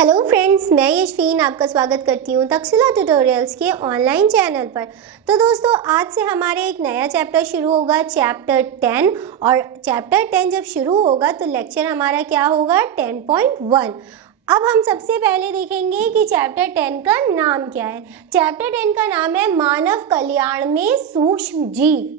Hello friends, मैं यशवीन आपका स्वागत करती हूँ तक्षशिला ट्यूटोरियल्स के ऑनलाइन चैनल पर। तो दोस्तों, आज से हमारे एक नया चैप्टर शुरू होगा, चैप्टर 10। और चैप्टर 10 जब शुरू होगा तो लेक्चर हमारा क्या होगा, 10.1। अब हम सबसे पहले देखेंगे कि चैप्टर 10 का नाम क्या है। चैप्टर 10 का नाम है मानव कल्याण में सूक्ष्म जीव।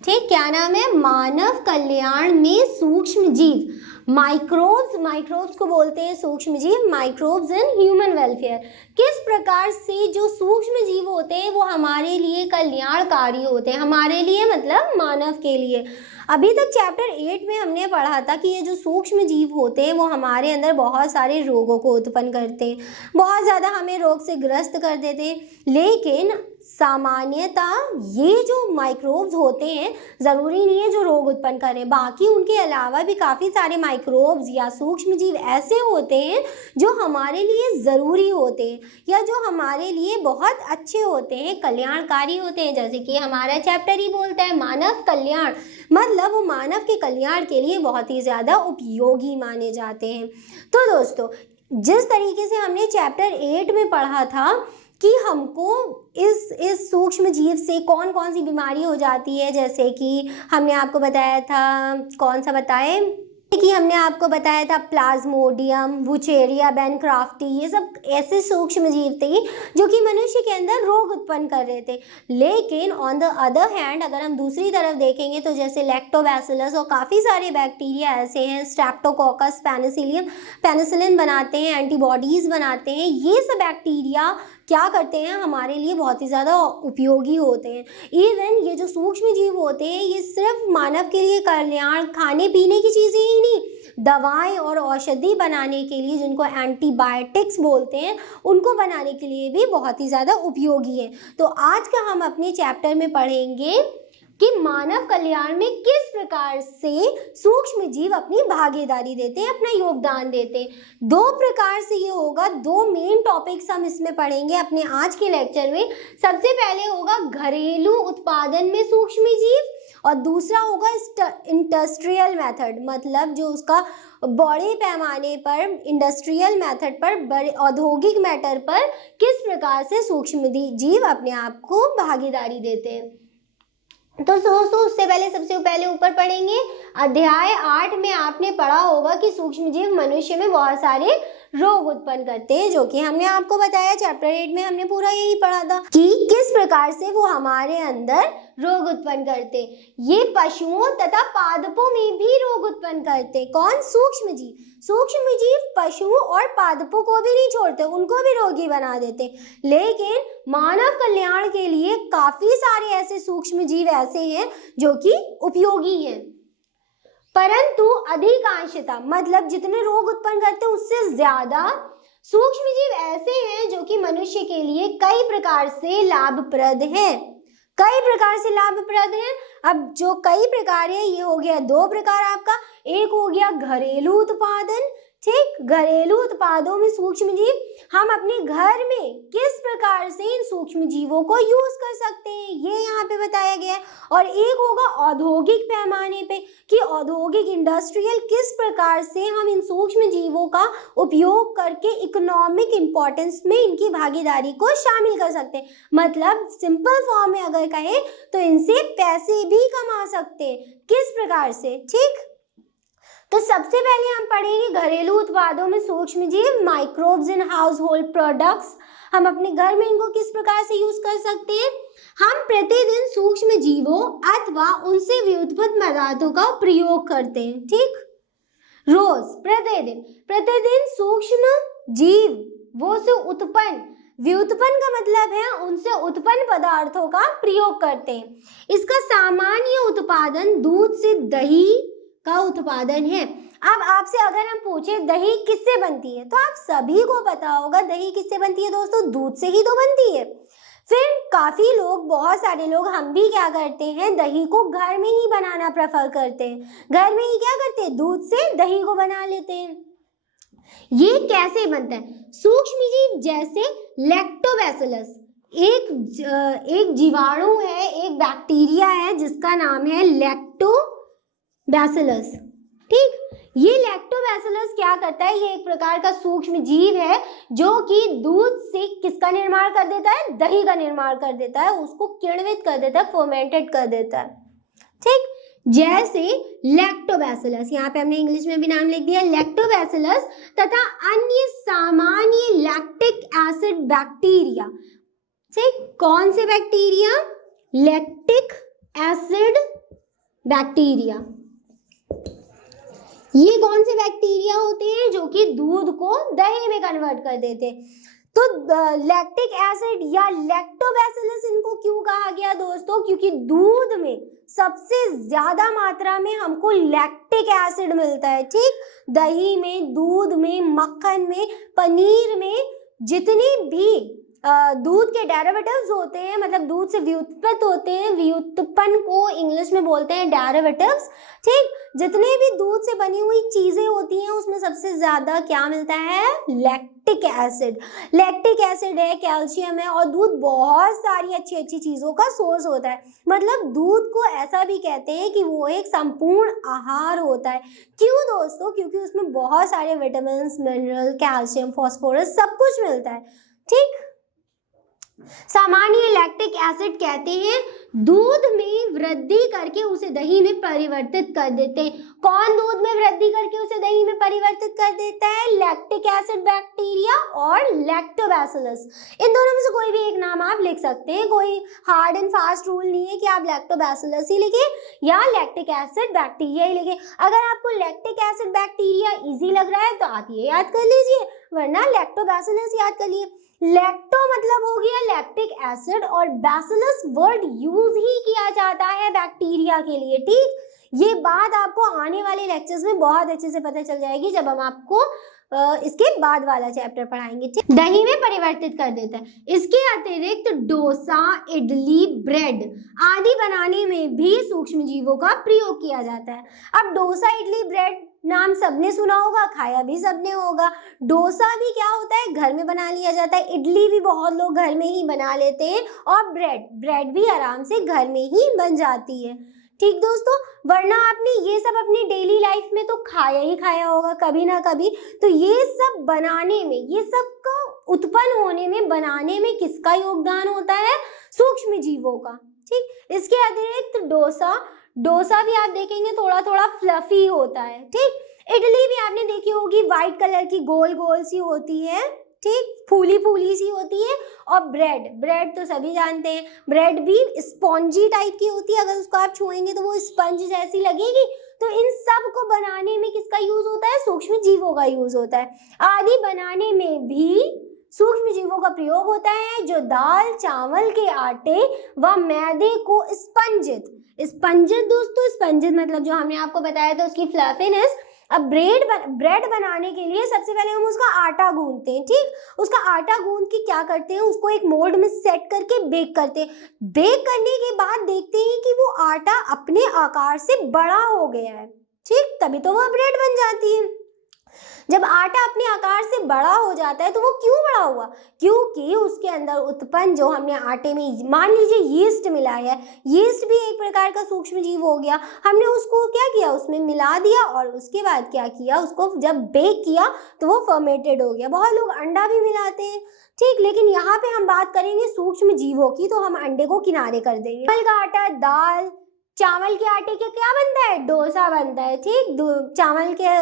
ठीक, क्या नाम है? मानव कल्याण में सूक्ष्म जीव। माइक्रोब्स को बोलते हैं सूक्ष्म जीव, माइक्रोब्स इन ह्यूमन वेलफेयर। किस प्रकार से जो सूक्ष्म जीव होते हैं वो हमारे लिए कल्याणकारी होते हैं, हमारे लिए मतलब मानव के लिए। अभी तक चैप्टर 8 में हमने पढ़ा था कि ये जो सूक्ष्म जीव होते हैं वो हमारे अंदर बहुत सारे रोगों को उत्पन्न करते हैं, बहुत ज़्यादा हमें रोग से ग्रस्त कर देते हैं। लेकिन सामान्यतः ये जो माइक्रोब्स होते हैं ज़रूरी नहीं है जो रोग उत्पन्न करें, बाकी उनके अलावा भी काफ़ी सारे माइक्रोब्स या सूक्ष्म जीव ऐसे होते हैं जो हमारे लिए ज़रूरी होते हैं या जो हमारे लिए बहुत अच्छे होते हैं, कल्याणकारी होते हैं। जैसे कि हमारा चैप्टर ही बोलता है मानव कल्याण, मतलब वो मानव के कल्याण के लिए बहुत ही ज़्यादा उपयोगी माने जाते हैं। तो दोस्तों, जिस तरीके से हमने चैप्टर 8 में पढ़ा था कि हमको इस सूक्ष्म जीव से कौन कौन सी बीमारी हो जाती है, जैसे कि हमने आपको बताया था, कौन सा बताए कि हमने आपको बताया था प्लाज्मोडियम, वुचेरिया बैनक्राफ्टी, ये सब ऐसे सूक्ष्म जीव थे जो कि मनुष्य के अंदर रोग उत्पन्न कर रहे थे। लेकिन ऑन द अदर हैंड अगर हम दूसरी तरफ देखेंगे तो जैसे लैक्टोबैसिलस और काफ़ी सारे बैक्टीरिया ऐसे हैं, स्ट्रेप्टोकोकस, पेनिसिलिन बनाते हैं, एंटीबॉडीज़ बनाते हैं। ये सब बैक्टीरिया क्या करते हैं, हमारे लिए बहुत ही ज़्यादा उपयोगी होते हैं। इवन ये जो सूक्ष्म जीव होते हैं ये सिर्फ मानव के लिए कल्याण, खाने पीने की चीज़ें ही नहीं, दवाएं और औषधि बनाने के लिए, जिनको एंटीबायोटिक्स बोलते हैं, उनको बनाने के लिए भी बहुत ही ज़्यादा उपयोगी है। तो आज का हम अपने चैप्टर में पढ़ेंगे कि मानव कल्याण में किस प्रकार से सूक्ष्म जीव अपनी भागीदारी देते हैं, अपना योगदान देते हैं। दो प्रकार से ये होगा, दो मेन टॉपिक्स हम इसमें पढ़ेंगे अपने आज के लेक्चर में। सबसे पहले होगा घरेलू उत्पादन में सूक्ष्म जीव और दूसरा होगा इंडस्ट्रियल मेथड, मतलब जो उसका बड़े पैमाने पर इंडस्ट्रियल मेथड पर, बड़े औद्योगिक मैटर पर किस प्रकार से सूक्ष्म जीव अपने आप को भागीदारी देते हैं। तो दोस्तों, उससे पहले सबसे पहले ऊपर पढ़ेंगे अध्याय 8 में आपने पढ़ा होगा कि सूक्ष्म जीव मनुष्य में बहुत सारे रोग उत्पन्न करते हैं, जो कि हमने आपको बताया चैप्टर 8 में हमने पूरा यही पढ़ा था कि किस प्रकार से वो हमारे अंदर रोग उत्पन्न करते। ये पशुओं तथा पादपों में भी रोग उत्पन्न करते। कौन? सूक्ष्म जीव। सूक्ष्म जीव पशुओं और पादपों को भी नहीं छोड़ते, उनको भी रोगी बना देते। लेकिन मानव कल्याण के लिए काफी सारे ऐसे सूक्ष्म जीव ऐसे हैं जो कि उपयोगी हैं, परंतु अधिकांशतः मतलब जितने रोग उत्पन्न करते हैं उससे ज्यादा सूक्ष्म जीव ऐसे हैं जो कि मनुष्य के लिए कई प्रकार से लाभप्रद हैं। कई प्रकार से लाभप्रद हैं। अब जो कई प्रकार है ये हो गया दो प्रकार आपका। एक हो गया घरेलू उत्पादन। ठीक, घरेलू उत्पादों में सूक्ष्म जीव हम अपने घर में किस प्रकार से इन सूक्ष्म जीवों को यूज कर सकते हैं, ये यहाँ पे बताया गया है। और एक होगा औद्योगिक पैमाने पे कि औद्योगिक इंडस्ट्रियल किस प्रकार से हम इन सूक्ष्म जीवों का उपयोग करके इकोनॉमिक इंपॉर्टेंस में इनकी भागीदारी को शामिल कर सकते हैं। मतलब सिंपल फॉर्म में अगर कहें तो इनसे पैसे भी कमा सकते हैं। किस प्रकार से? ठीक, तो सबसे पहले हम पढ़ेंगे घरेलू उत्पादों में सूक्ष्म जीव, microbes in house hold products. हम अपने घर में इनको किस प्रकार से यूज कर सकते हैं। हम प्रतिदिन सूक्ष्म जीवों अथवा उनसे व्युत्पन्न पदार्थों का प्रयोग करते हैं। ठीक, रोज प्रतिदिन सूक्ष्म जीव वो से उत्पन्न, व्युत्पन्न का मतलब है उनसे उत्पन्न पदार्थों का प्रयोग करते हैं। इसका सामान्य उत्पादन दूध से दही का उत्पादन है। अब आपसे अगर हम पूछे दही किससे बनती है तो आप सभी को पता होगा दही किससे बनती है दोस्तों, दूध से ही तो बनती है। फिर काफी लोग, बहुत सारे लोग, हम भी क्या करते हैं, दही को घर में ही बनाना प्रेफर करते हैं। घर में ही क्या करते हैं, दूध से दही को बना लेते हैं। ये कैसे बनता है? सूक्ष्म जीव जैसे लैक्टोबैसिलस, एक जीवाणु है, एक बैक्टीरिया है जिसका नाम है लैक्टोबैसिलस। ठीक। ये लैक्टोबैसिलस क्या करता है, ये एक प्रकार का सूक्ष्म जीव है जो कि दूध से किसका निर्माण कर देता है, दही का निर्माण कर देता है, उसको किण्वित कर देता है, फर्मेंटेड कर देता है। ठीक, जैसे लैक्टोबैसिलस, यहाँ पे हमने इंग्लिश में भी नाम लिख दिया लैक्टोबैसिलस, तथा अन्य सामान्य लैक्टिक एसिड बैक्टीरिया। ठीक, कौन से बैक्टीरिया, लैक्टिक एसिड बैक्टीरिया। ये कौन से बैक्टीरिया होते हैं जो कि दूध को दही में कन्वर्ट कर देते हैं। तो लैक्टिक एसिड या लैक्टोबैसिलस इनको क्यों कहा गया दोस्तों, क्योंकि दूध में सबसे ज्यादा मात्रा में हमको लैक्टिक एसिड मिलता है। ठीक, दही में, दूध में, मक्खन में, पनीर में, जितनी भी दूध के डेरिवेटिव्स होते हैं, मतलब दूध से व्युत्पन्न होते हैं, व्युत्पन्न को इंग्लिश में बोलते हैं डेरिवेटिव्स। ठीक, जितने भी दूध से बनी हुई चीजें होती हैं उसमें सबसे ज्यादा क्या मिलता है, लैक्टिक एसिड। लैक्टिक एसिड है, कैल्शियम है, और दूध बहुत सारी अच्छी अच्छी चीजों का सोर्स होता है। मतलब दूध को ऐसा भी कहते हैं कि वो एक संपूर्ण आहार होता है। क्यों दोस्तों, क्योंकि उसमें बहुत सारे विटामिन, मिनरल, कैल्शियम, फास्फोरस सब कुछ मिलता है। ठीक, सामान्य लैक्टिक एसिड कहते हैं दूध में वृद्धि करके उसे दही में परिवर्तित कर देते हैं। कौन दूध में वृद्धि करके उसे दही में परिवर्तित कर देता है, लैक्टिक एसिड बैक्टीरिया और लैक्टोबैसिलस। इन दोनों में से कोई भी एक नाम आप लिख सकते हैं, कोई हार्ड एंड फास्ट रूल नहीं है कि आप लैक्टोबैसिलस ही लिखें या लैक्टिक एसिड बैक्टीरिया ही लिखें। अगर आपको लैक्टिक एसिड बैक्टीरिया इजी लग रहा है तो आप ये याद कर लीजिए, वरना लैक्टोबैसिलस याद कर लिए। लैक्टो मतलब हो गया लैक्टिक एसिड, और बैसिलस वर्ड यूज ही किया जाता है बैक्टीरिया के लिए। ठीक, ये बात आपको आने वाले लेक्चर्स में बहुत अच्छे से पता चल जाएगी जब हम आपको इसके बाद वाला चैप्टर पढ़ाएंगे। ठीक, दही में परिवर्तित कर देता है। इसके अतिरिक्त डोसा, इडली, ब्रेड आदि बनाने में भी सूक्ष्म जीवों का प्रयोग किया जाता है। अब डोसा, इडली, ब्रेड नाम सबने सुना होगा, खाया भी सबने होगा। डोसा भी क्या होता है, घर में बना लिया जाता है। इडली भी बहुत लोग घर में ही बना लेते हैं, और ब्रेड भी आराम से घर में ही बन जाती है। ठीक दोस्तों, वरना आपने ये सब अपनी डेली लाइफ में तो खाया ही खाया होगा कभी ना कभी। तो ये सब बनाने में, ये सब का उत्पन्न होने में, बनाने में किसका योगदान होता है, सूक्ष्म जीवों का। ठीक, इसके अतिरिक्त डोसा भी आप देखेंगे थोड़ा थोड़ा फ्लफी होता है। ठीक, इडली भी आपने देखी होगी, व्हाइट कलर की गोल गोल सी होती है। ठीक, फूली फूली सी होती है। और ब्रेड तो सभी जानते हैं, ब्रेड भी स्पॉन्जी टाइप की होती है, अगर उसको आप छुएंगे तो वो स्पंज जैसी लगेगी। तो इन सब को बनाने में किसका यूज होता है, सूक्ष्म जीवों का यूज होता है। आदि बनाने में भी सूक्ष्म जीवों का प्रयोग होता है, जो दाल, चावल के आटे व मैदे को स्पंजित दोस्तों, स्पंजित मतलब जो हमने आपको बताया था उसकी फ्लफीनेस। अब ब्रेड बनाने के लिए सबसे पहले हम उसका आटा गूंथते हैं। ठीक, उसका आटा गूंथ के क्या करते हैं, उसको एक मोल्ड में सेट करके बेक करते हैं। बेक करने के बाद देखते हैं कि वो आटा अपने आकार से बड़ा हो गया है। ठीक, तभी तो वो ब्रेड बन जाती है। जब आटा अपने आकार से बड़ा हो जाता है तो वो क्यों बड़ा हुआ, क्योंकि उसके अंदर उत्पन्न जो हमने आटे में, मान लीजिए यीस्ट मिला है, यीस्ट भी एक प्रकार का सूक्ष्म जीव हो गया। हमने उसको क्या किया, उसमें मिला दिया, और उसके बाद क्या किया, उसको जब बेक किया तो वो फर्मेंटेड हो गया। बहुत लोग अंडा भी मिलाते हैं। ठीक, लेकिन यहाँ पे हम बात करेंगे सूक्ष्म जीवों की, तो हम अंडे को किनारे कर देंगे। चावल का आटा, दाल, चावल के आटे के क्या बनता है, डोसा बनता है। ठीक,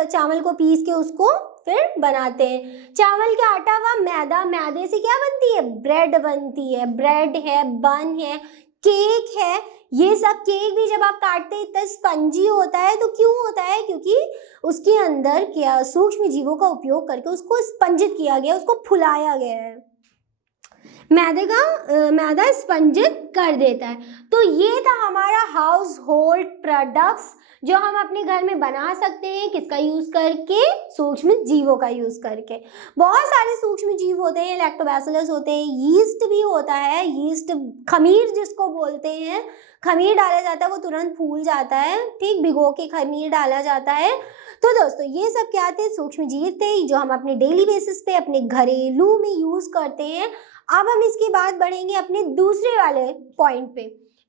चावल को पीस के उसको फिर बनाते हैं। चावल का आटा व मैदे से क्या बनती है, ब्रेड बनती है। ब्रेड है, बन है, केक है। ये सब केक भी जब आप काटते हैं इतना स्पंजी होता है, तो क्यों होता है, क्योंकि उसके अंदर क्या सूक्ष्म जीवों का उपयोग करके उसको स्पंजित किया गया, उसको फुलाया गया है। मैदा स्पंजित कर देता है। तो ये था हमारा हाउस होल्ड प्रोडक्ट्स जो हम अपने घर में बना सकते हैं, किसका यूज करके, सूक्ष्म जीवों का यूज करके। बहुत सारे सूक्ष्म जीव होते हैं, लैक्टोबैसिलस होते हैं, यीस्ट भी होता है, यीस्ट खमीर जिसको बोलते हैं, खमीर डाला जाता है वो तुरंत फूल जाता है। ठीक, भिगो के खमीर डाला जाता है। तो दोस्तों ये सब क्या थे, सूक्ष्म जीव थे जो हम अपने डेली बेसिस पे अपने घरेलू में यूज करते हैं। अब हम इसके बाद बढ़ेंगे अपने दूसरे वाले पॉइंट पे।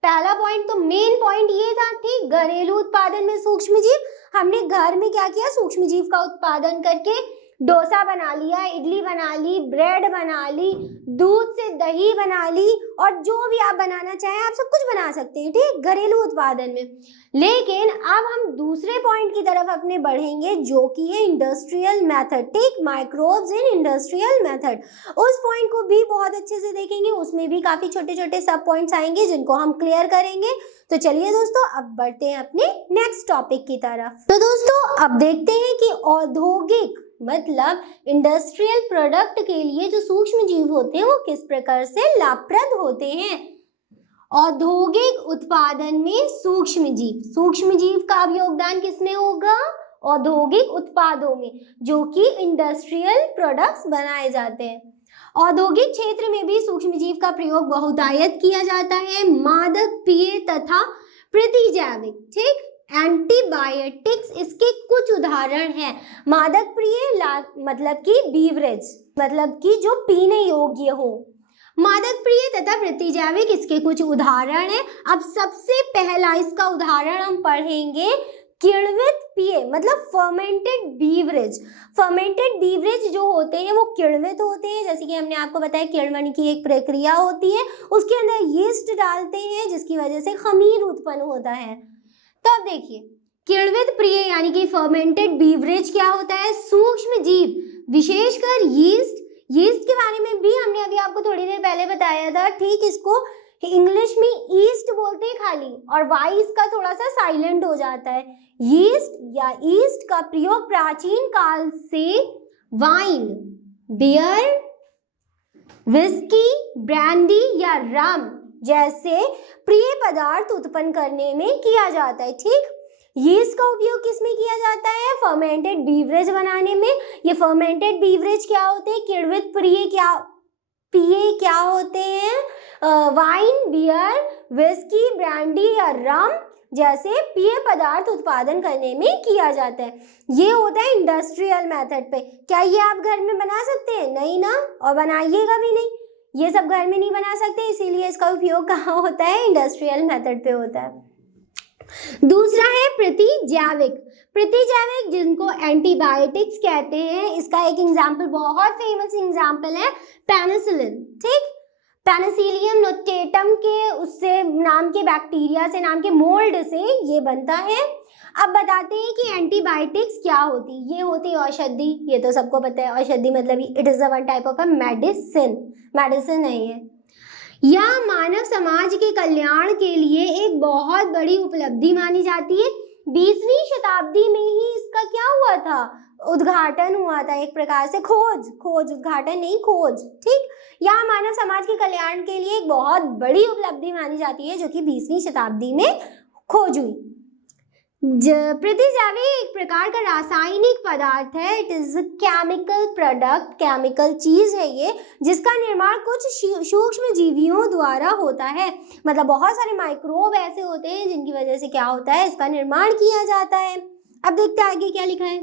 पहला पॉइंट तो मेन पॉइंट ये था, ठीक, घरेलू उत्पादन में सूक्ष्म जीव। हमने घर में क्या किया, सूक्ष्म जीव का उत्पादन करके डोसा बना लिया, इडली बना ली, ब्रेड बना ली, दूध से दही बना ली, और जो भी आप बनाना चाहें आप सब कुछ बना सकते हैं, ठीक, घरेलू उत्पादन में। लेकिन अब हम दूसरे पॉइंट की तरफ अपने बढ़ेंगे जो कि है इंडस्ट्रियल मेथड, ठीक, माइक्रोब्स इन इंडस्ट्रियल मेथड। उस पॉइंट को भी बहुत अच्छे से देखेंगे, उसमें भी काफी छोटे छोटे सब पॉइंट्स आएंगे जिनको हम क्लियर करेंगे। तो चलिए दोस्तों अब बढ़ते हैं अपने नेक्स्ट टॉपिक की तरफ। तो दोस्तों अब देखते हैं कि औद्योगिक मतलब इंडस्ट्रियल प्रोडक्ट के लिए जो सूक्ष्म जीव होते हैं वो किस प्रकार से लाभप्रद होते हैं। औद्योगिक उत्पादन में सूक्ष्म जीव का अब योगदान किसमें होगा, औद्योगिक उत्पादों में, जो कि इंडस्ट्रियल प्रोडक्ट्स बनाए जाते हैं। औद्योगिक क्षेत्र में भी सूक्ष्म जीव का प्रयोग बहुतायत किया जाता है। मादक पेय तथा प्रतिजैविक, ठीक, एंटीबायोटिक्स इसके कुछ उदाहरण हैं। मादक पेय मतलब कि बीवरेज, मतलब कि जो पीने योग्य हो। मादक पेय तथा प्रतिजैविक इसके कुछ उदाहरण हैं। अब सबसे पहला इसका उदाहरण हम पढ़ेंगे किण्वित पेय मतलब फर्मेंटेड बीवरेज। फर्मेंटेड बीवरेज जो होते हैं वो किण्वित होते हैं, जैसे कि हमने आपको बताया किण्वन की एक प्रक्रिया होती है, उसके अंदर यीस्ट डालते हैं जिसकी वजह से खमीर उत्पन्न होता है। तो अब देखिए किण्वित पेय यानी कि फर्मेंटेड बीवरेज क्या होता है, सूक्ष्म जीव विशेषकर यीस्ट के बारे में भी हमने अभी आपको थोड़ी देर पहले बताया था, ठीक, इसको इंग्लिश में ईस्ट बोलते हैं खाली, और वाई इसका थोड़ा सा साइलेंट हो जाता है। यीस्ट या ईस्ट का प्रयोग प्राचीन काल से वाइन, बियर, विस्की, ब्रांडी या रम जैसे पेय पदार्थ उत्पन्न करने में किया जाता है, ठीक। यीस्ट का उपयोग किसमें किया जाता है, फर्मेंटेड बीवरेज बनाने में। ये फर्मेंटेड बीवरेज क्या होते हैं, किण्वित पेय क्या होते हैं, वाइन, बियर, विस्की, ब्रांडी या रम जैसे पेय पदार्थ उत्पादन करने में किया जाता है। ये होता है इंडस्ट्रियल मेथड पे। क्या ये आप घर में बना सकते हैं, नहीं ना, और बनाइएगा भी नहीं, ये सब घर में नहीं बना सकते, इसीलिए इसका उपयोग कहाँ होता है, इंडस्ट्रियल मेथड पे होता है। दूसरा है प्रतिजैविक जिनको एंटीबायोटिक्स कहते हैं। इसका एक एग्जाम्पल, बहुत फेमस एग्जाम्पल है पेनिसिलिन, ठीक, पेनिसिलियम नोटेटम के उससे नाम के बैक्टीरिया से, नाम के मोल्ड से ये बनता है। अब बताते हैं कि एंटीबायोटिक्स क्या होती है। ये होती है औषधि, ये तो सबको पता है, औषधि मतलब it is a one type of a medicine है ये। यह मानव समाज के कल्याण के लिए एक बहुत बड़ी उपलब्धि मानी जाती है। 20वीं शताब्दी में ही इसका क्या हुआ था, उद्घाटन हुआ था, एक प्रकार से खोज, उद्घाटन नहीं, खोज, ठीक। यह मानव समाज के कल्याण के लिए एक बहुत बड़ी उपलब्धि मानी जाती है जो कि 20वीं शताब्दी में खोज हुई। प्रतिजैविक एक प्रकार का रासायनिक पदार्थ है, it is chemical product, chemical चीज है ये, जिसका निर्माण कुछ सूक्ष्म जीवियों द्वारा होता है। मतलब बहुत सारे माइक्रोब ऐसे होते हैं जिनकी वजह से क्या होता है, इसका निर्माण किया जाता है। अब देखते हैं आगे क्या लिखा है।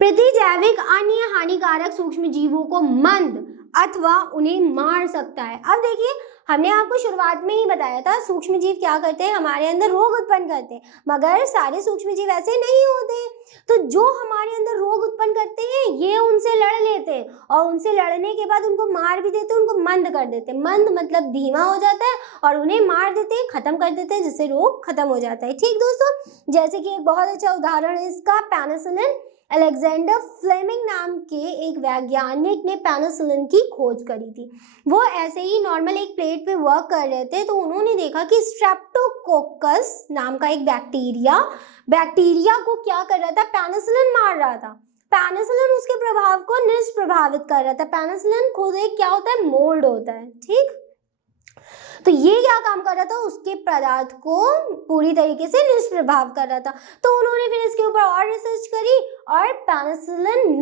प्रतिजैविक अन्य हानिकारक सूक्ष्म जीवों को मंद अथवा उन्हें मार सकता है। अब देखिए हमने आपको शुरुआत में ही बताया था सूक्ष्म जीव क्या करते हैं, हमारे अंदर रोग उत्पन्न करते हैं, मगर सारे सूक्ष्म जीव ऐसे नहीं होते। तो जो हमारे अंदर रोग उत्पन्न करते हैं ये उनसे लड़ लेते हैं, और उनसे लड़ने के बाद उनको मार भी देते हैं, उनको मंद कर देते हैं। मंद मतलब धीमा हो जाता है, और उन्हें मार देते हैं, खत्म कर देते हैं, जिससे रोग खत्म हो जाता है, ठीक दोस्तों। जैसे कि एक बहुत अच्छा उदाहरण है इसका पेनिसिलिन। अलेक्जेंडर फ्लेमिंग नाम के एक वैज्ञानिक ने पेनिसिलिन की खोज करी थी। वो ऐसे ही नॉर्मल एक प्लेट पे वर्क कर रहे थे, तो उन्होंने देखा कि स्ट्रेप्टोकोकस नाम का एक बैक्टीरिया को क्या कर रहा था, पेनिसिलिन मार रहा था। पेनिसिलिन उसके प्रभाव को निष्प्रभावित कर रहा था। पेनिसिलिन खुद एक क्या होता है, मोल्ड होता है, ठीक। तो ये क्या काम कर रहा था, उसके पदार्थ को पूरी तरीके से निष्प्रभाव कर रहा था। तो उन्होंने फिर इसके ऊपर और रिसर्च करी, और पेनिसिलियम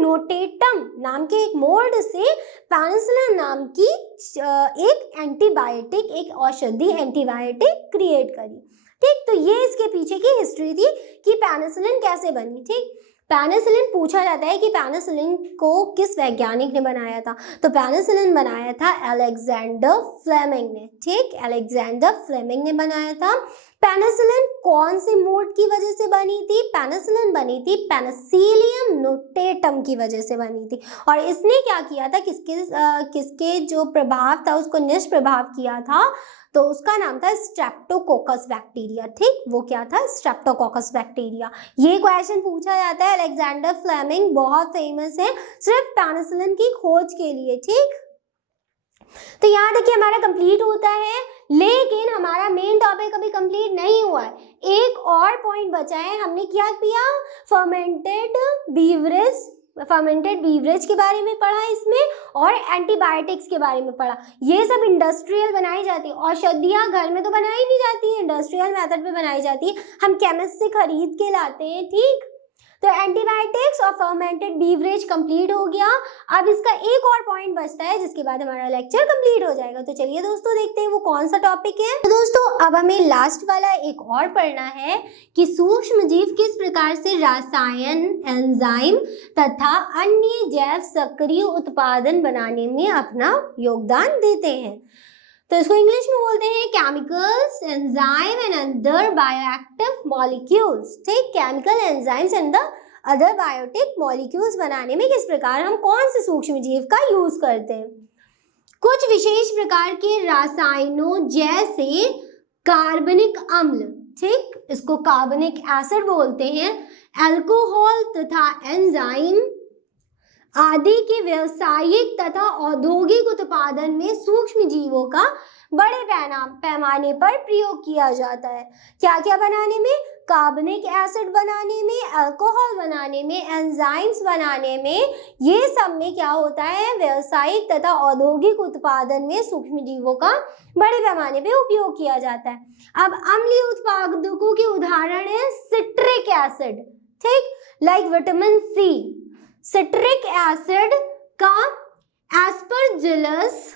नोटेटम नाम के एक मोल्ड से पेनिसिलिन नाम की एक एंटीबायोटिक, एक औषधि एंटीबायोटिक क्रिएट करी, ठीक। तो ये इसके पीछे की हिस्ट्री थी कि पेनिसिलिन कैसे बनी, ठीक। पेनिसिलिन पूछा जाता है कि पेनिसिलिन को किस वैज्ञानिक ने बनाया था, तो पेनिसिलिन बनाया था अलेक्जेंडर फ्लेमिंग ने, ठीक। अलेक्जेंडर फ्लेमिंग ने बनाया था। पेनिसिलिन कौन से मोड की वजह से बनी थी? पेनिसिलिन बनी थी पेनिसिलियम नोटेटम की वजह से बनी थी। और इसने क्या किया था, किसके जो प्रभाव था उसको निष्प्रभाव किया था, तो उसका नाम था स्ट्रेप्टोकोकस बैक्टीरिया। ठीक, वो क्या था? Streptococcus bacteria. ये क्वेश्चन पूछा जाता है, अलेक्जेंडर फ्लेमिंग बहुत फेमस है सिर्फ पेनिसिलिन की खोज के लिए। ठीक, तो यहाँ देखिए हमारा कंप्लीट होता है, लेकिन हमारा मेन टॉपिक अभी कंप्लीट नहीं हुआ है। एक और पॉइंट बचा है। हमने क्या किया? फर्मेंटेड बीवरेज के बारे में पढ़ा इसमें, और एंटीबायोटिक्स के बारे में पढ़ा। ये सब इंडस्ट्रियल बनाई जाती है, औषधियाँ घर में तो बनाई नहीं जाती है, इंडस्ट्रियल मेथड पे बनाई जाती है, हम केमिस्ट से खरीद के लाते हैं। ठीक, तो एंटीबायोटिक्स और फर्मेंटेड बीवरेज कंप्लीट हो गया। अब इसका एक और पॉइंट बचता है, जिसके बाद हमारा लेक्चर कंप्लीट हो जाएगा। तो चलिए दोस्तों देखते हैं वो कौन सा टॉपिक है। तो दोस्तों अब हमें लास्ट वाला एक और पढ़ना है कि सूक्ष्म जीव किस प्रकार से रसायन, एंजाइम तथा अन्य जैव सक्रिय उत्पादन बनाने में अपना योगदान देते हैं। तो इसको इंग्लिश में बोलते हैं chemicals, enzyme and other bioactive molecules. ठीक, chemical, enzymes and the other biotic molecules बनाने में किस प्रकार हम कौन से सूक्ष्म जीव का यूज करते हैं। कुछ विशेष प्रकार के रसायनों जैसे कार्बनिक अम्ल, ठीक, इसको कार्बनिक एसिड बोलते हैं, अल्कोहल तथा एंजाइम आदि के व्यावसायिक तथा औद्योगिक उत्पादन में सूक्ष्म जीवों का बड़े पैमाने पर प्रयोग किया जाता है। क्या क्या बनाने में? कार्बनिक एसिड बनाने में, अल्कोहल बनाने में, एंजाइम्स बनाने में, ये सब में क्या होता है? व्यावसायिक तथा औद्योगिक उत्पादन में सूक्ष्म जीवों का बड़े पैमाने पे उपयोग किया जाता है। अब अम्लीय उत्पादकों के उदाहरण है सिट्रिक एसिड, ठीक, like vitamin C. Citric acid का एस्परजिलस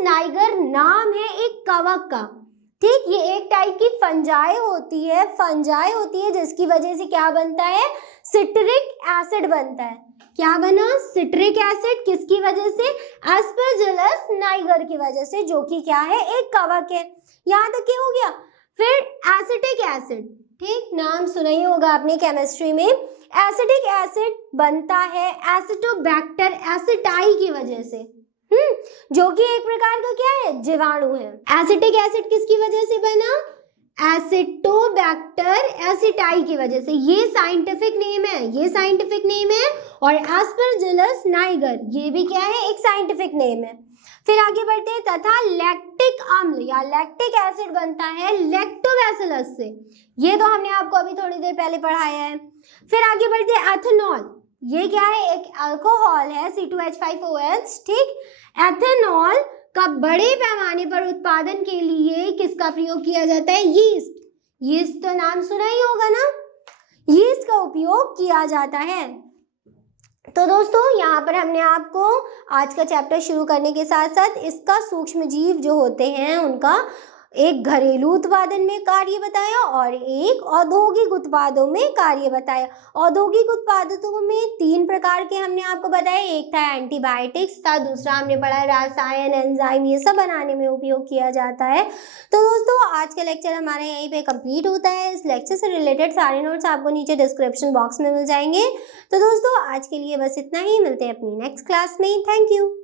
नाइगर नाम है एक कवक का। ठीक, ये एक टाइप की फंजाई होती है जिसकी वजह से क्या बनता है? सिट्रिक एसिड बनता है। क्या बना? Citric acid. किसकी वजह से? एस्परजिलस नाइगर की वजह से, जो कि क्या है? एक कवक है। यहाँ तक क्या हो गया। फिर एसिटिक एसिड, ठीक, नाम सुना ही होगा आपने केमिस्ट्री में। एसिटिक एसिड बनता है एसिटोबैक्टर एसिटाई की वजह से, जो कि एक प्रकार का क्या है? जीवाणु है। एसिटिक एसिड किसकी वजह से बना? एसिटोबैक्टर एसिटाई की वजह से। ये साइंटिफिक नेम है। और एस्परजिलस नाइगर, ये भी क्या है? एक साइंटिफिक नेम है। फिर आगे बढ़ते हैं, तथा लैक्टिक अम्ल या लैक्टिक एसिड बनता है लैक्टोबैसिलस से। ये तो हमने आपको अभी थोड़ी देर पहले पढ़ाया है। फिर आगे बढ़ते हैं, एथेनॉल। ये क्या है? एक अल्कोहल है, C2H5OH, ठीक। एथेनॉल का बड़े पैमाने पर उत्पादन के लिए किसका प्रयोग किया जाता है? यीस्ट तो नाम सुना ही होगा ना, यीस्ट का उपयोग किया जाता है। तो दोस्तों यहाँ पर हमने आपको आज का चैप्टर शुरू करने के साथ साथ इसका सूक्ष्म जीव जो होते हैं उनका एक घरेलू उत्पादन में कार्य बताया और एक औद्योगिक उत्पादों में कार्य बताया। औद्योगिक उत्पादों में 3 प्रकार के हमने आपको बताया, एक था एंटीबायोटिक्स था, दूसरा हमने पढ़ा रसायन, एंजाइम, ये सब बनाने में उपयोग किया जाता है। तो दोस्तों आज का लेक्चर हमारा यहीं पे कंप्लीट होता है। इस लेक्चर से रिलेटेड सारे नोट्स आपको नीचे डिस्क्रिप्शन बॉक्स में मिल जाएंगे। तो दोस्तों आज के लिए बस इतना ही, मिलते हैं अपनी नेक्स्ट क्लास में। Thank you.